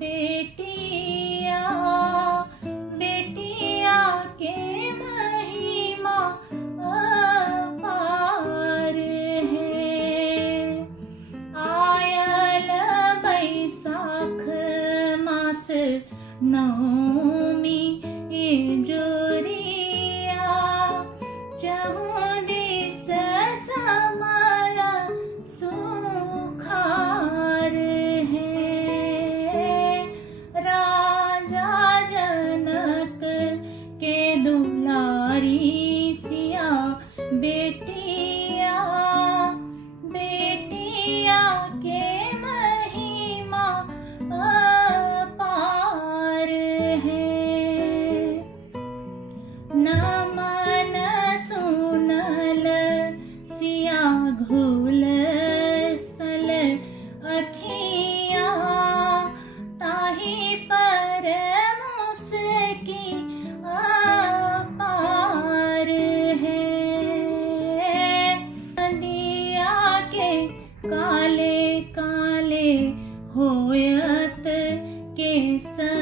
बेटिया बेटिया के महिमा अपार है। आयल बैसाख मास नवमी जोरिया चहुँ दिस समय सुखार है। राजा जनक के दुलारी सिया बेटिया बेटिया के महिमा अपार है। नमन सुनल सिया घोल सल अखिया ताहि पर मुस्की अपार है। नदिया के काले काले होयत केसर